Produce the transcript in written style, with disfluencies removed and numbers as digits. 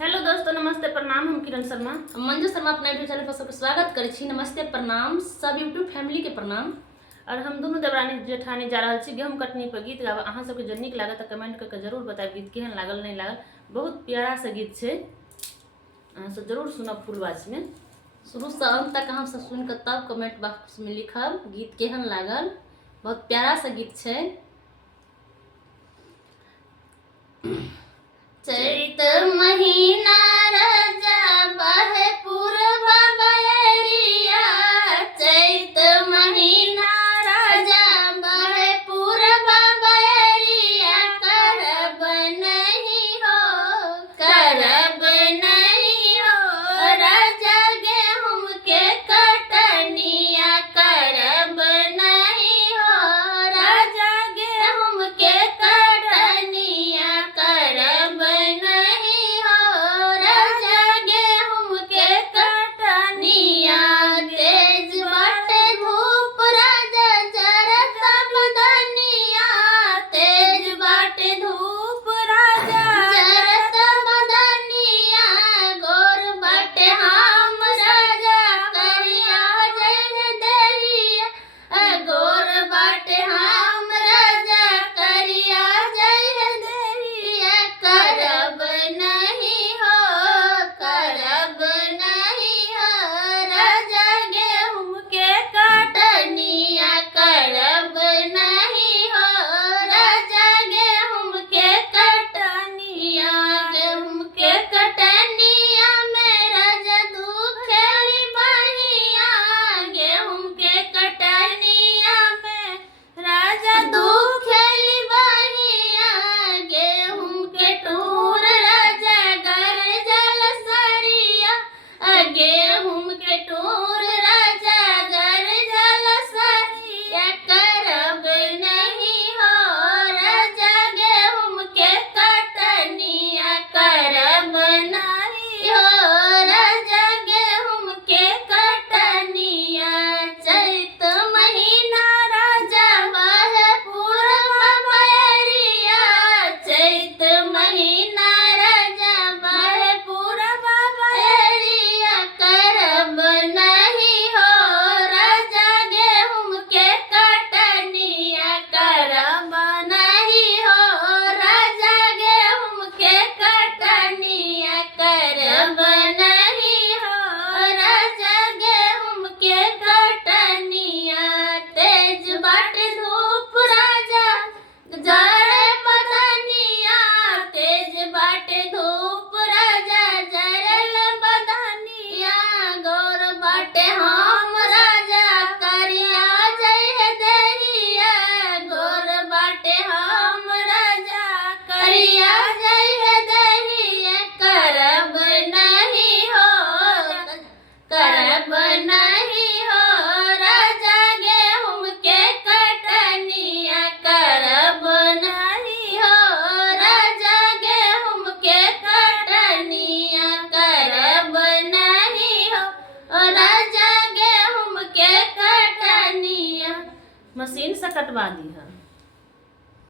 Hello दोस्तों, नमस्ते प्रणाम। हम किरण शर्मा मंजू शर्मा अपना यूट्यूब चैनल पर सबके स्वागत करै छी। नमस्ते प्रणाम सब यूट्यूब फैमिली के प्रणाम। और हम दोनों देवरानी जेठानी जा रहा छी गेहूं कटनी पर गीत गावे। अहाँ सबके जब नीक लागत कमेंट करके जरूर बताएब गीत केहन लागल नहीं लागल। बहुत प्यारा सा गीत है, अहाँ सब जरूर सुनब फुलवाच में। शुरू से अंत तक हम सब सुन कर तब कमेंट बॉक्स में लिखब गीत केहन लागल। बहुत प्यारा सा गीत है। चैत महीना राजा बहे पूरबा बयरिया, चैत महीना राजा बहे पूरबा बयरिया, करब नहीं हो राजा गेहूं के कटनिया, करब नहीं हो राजा गेहूं के कटनिया, करब नहीं हो राजा गेहूं के कटनिया। तेज बाटे धूप राजा जरत बदनिया, तेज बाटे धूप राजा जरत बदनिया, गोर बाटे हम राजा करिया जय देविया, गोर बाटे हम राजा करिया जय देविया, करब नहीं हो राजा गेहूं के कटनिया, करब नहीं हो राजा गेहूं के कटनिया। गेहूं के कटनिया में राजा दुखेली बहिया, गेहूं के कटनिया में राजा दुखेली बहिया, गेहूं के टूर राजा गर जल सरिया, गेहूं के टूर राजा गर जल सरिया, करब नहीं हो राजा गेहूं के कटनिया, करब नहीं हो राजा गेहूं के कटनिया। चैत महीना राजा बहे पूरबा बयरिया, चैत महीना राजा बहे पूरबा बयरिया, करब नहीं हो राजा गेहूं के कटनिया, करब नहीं हो राजा गेहूं के कटनिया, करब नहीं हो राजा गेहूं के कटनिया। तेज बाटे धूप राजा जरे बदनिया, तेज बाटे धूप राजा जरल बदनिया, गोर बाटे हम राजा करिया जय देविया, गोर बाटे हम राजा करिया जय देविया, करब नहीं हो राजा गेहूं के कटनिया, करब नहीं हो राजा गेहूं के कटनिया, करब नहीं हो राजा गेहूं के कटनिया। मशीन से कटवा दी है।